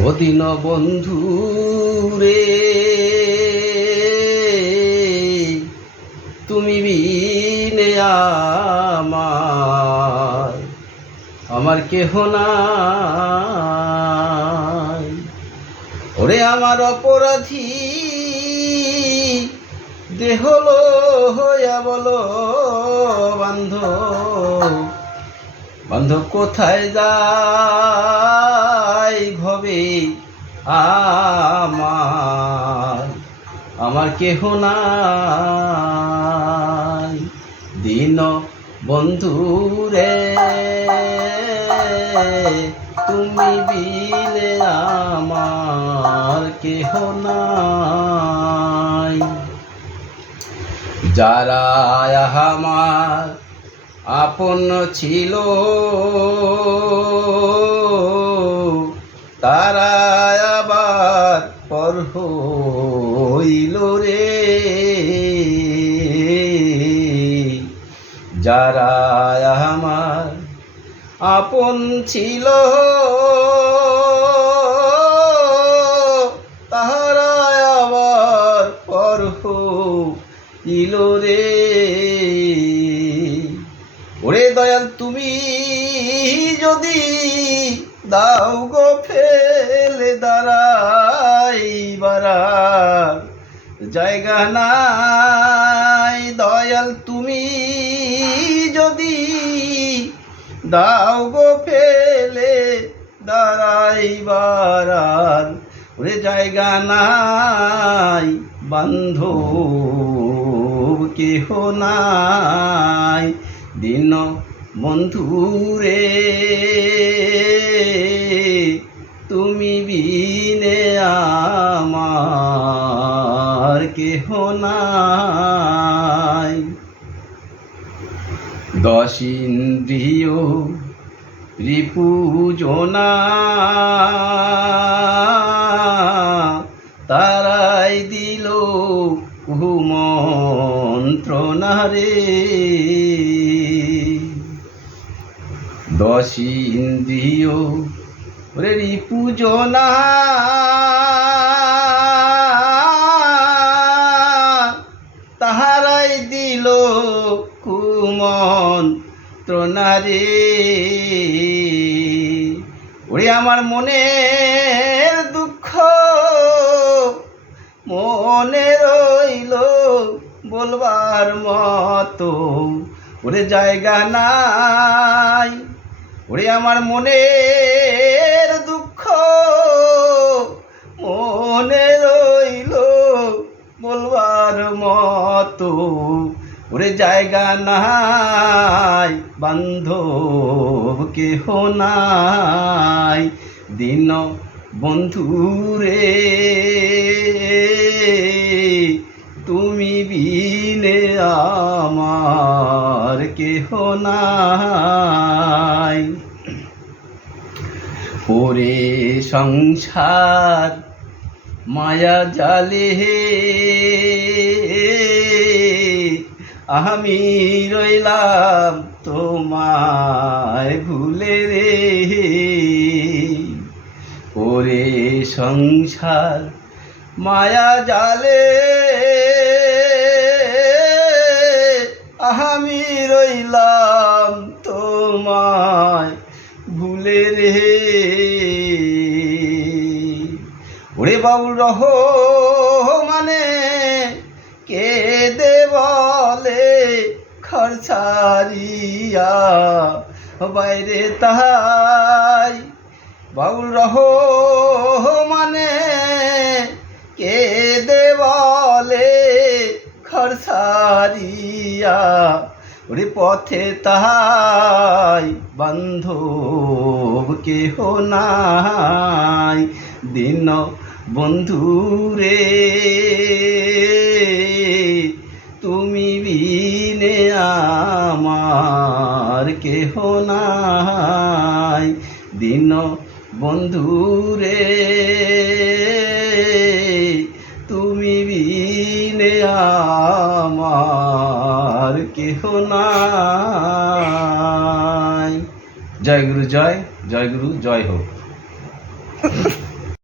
অদিন বন্ধু রে, তুমি বিনে আমার কেহ নাই। ওরে আমার অপরাধী দেহ হইয়া বলো বান্ধব, বান্ধব কোথায় যাই ভবে আমার কেহ নাই। দিন বন্ধু রে, তুমি বিনে আমার কেহ নাই। যারা আমার আপন ছিল তারা আবার পর হইল রে। যারা আমার আপন ছিল তাহারা আবার পর হইল রে। ওরে দয়াল তুমি যদি দাও গো ফেলে দাঁড়াইবার জায়গা নাই। দয়াল তুমি যদি দাও গো ফেলে দাঁড়াইবার ওরে জায়গা নাই। বান্ধব কেহ নাই। দিন বন্ধু রে, তুমি বিনে আমার কেহ নাই। 10 ইন্দ্রিয় রিপুজনা তারাই দিল কুমন্ত্রণা রে। 10 ইন্দ্রিয় রিপুজনা তাহারাই দিল কুমন্ত্রণা রে। ওরে আমার মনের দুঃখ মনে রইল বলবার মতো ওরে জায়গা নাই। ওরে আমার মনের দুঃখ মনে রইল বলবার মতো ওরে জায়গা নাই। বান্ধব কেহ নাই। দিন বন্ধু রে, তুমি বিনে আমার কেহ নাই। ওরে সংসার মায়া জালে আমি রইলাম তোমায় ভুলে রে। ওরে সংসার মায়া জালে আমি রইলাম তোমায় ভুলে রে। ওরে বাউল রহমানে কেঁদে বলে ঘর ছাড়িয়া বাইরে তাই। বাউল রহমানে কেঁদে বলে ঘর ছাড়িয়া ওরে পথে তাই। বান্ধব কেহ নাই। দিন বন্ধু রে, তুমি বিনে আমার কেহ নাই। দিন বন্ধু রে, তুমি বিনে আমার কেহ নাই। জয় গুরু, জয় জয় গুরু, জয় হোক।